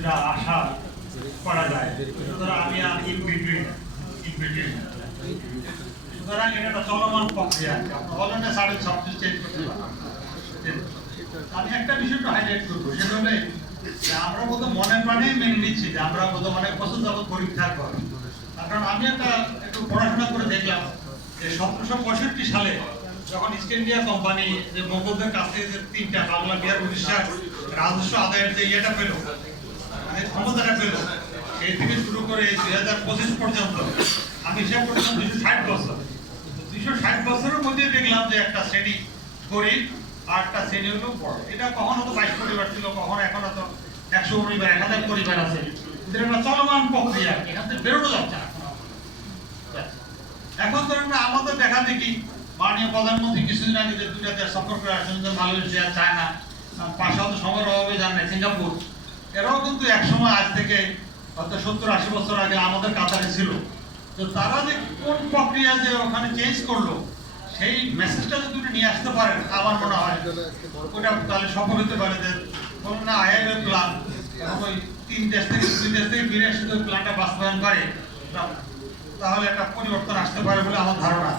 কিছুটা আশা করা যায়। সুতরাং আমি আর ইন বিটুইন সুতরাং এটা একটা চলমান প্রক্রিয়া। আপনি বলেন না সাড়ে সব কিছু চেঞ্জ করতে পারেন। আমি একটা বিষয় হাইলাইট করবো, সেটা হলে আমরা বোধ মনের প্রাণেই মেনে নিচ্ছি যে আমরা বোধ অনেক বছর যাবত পরীক্ষার পর, কারণ আমি একটু পড়াশোনা করে দেখলাম যে 1765 সালে যখন ইস্ট ইন্ডিয়া কোম্পানি যে মোগলদের কাছ থেকে যে 3টা বাংলা, বিহার, উড়িষ্যার রাজস্ব আদায়ের যে ইয়েটা পেল, মানে ক্ষমতাটা পেল, সেই থেকে শুরু করে 2025 পর্যন্ত আমি হিসাব করলাম 260 বছর। 260 বছরের মধ্যে দেখলাম যে একটা শ্রেণী গরিব আর একটা শ্রেণী হলো বড়। এটা কখনো তো 22 পরিবার ছিল, কখনো এখনো তো 100 পরিবার, 1000 পরিবার আছে। এদের একটা চলমান প্রক্রিয়া, এখান থেকে বেরোনো যাচ্ছে না। এখন তো আমাদের দেখা দেখি মাননীয় প্রধানমন্ত্রী কিছুদিন আগে যে 2টা দেশ সফর করে আসছেন, মালয়েশিয়া, চায়না, পাশে হয়তো সময়ের অভাবে জান না সিঙ্গাপুর, এরাও কিন্তু একসময় আজ থেকে হয়তো 70-80 বছর আগে আমাদের কাতারে ছিল। তো তারা যে কোন প্রক্রিয়া যে ওখানে চেঞ্জ করলো, সেই মেসেজটা যদি নিয়ে আসতে পারেন, আমার মনে হয় ওটা তাহলে সফল হতে পারে। যে বলুন না আইএমএ প্ল্যান, ওই 3 দেশ থেকে 2 দেশ থেকে ফিরে এসে যদি প্ল্যানটা বাস্তবায়ন করে, তাহলে একটা পরিবর্তন আসতে পারে বলে আমার ধারণা।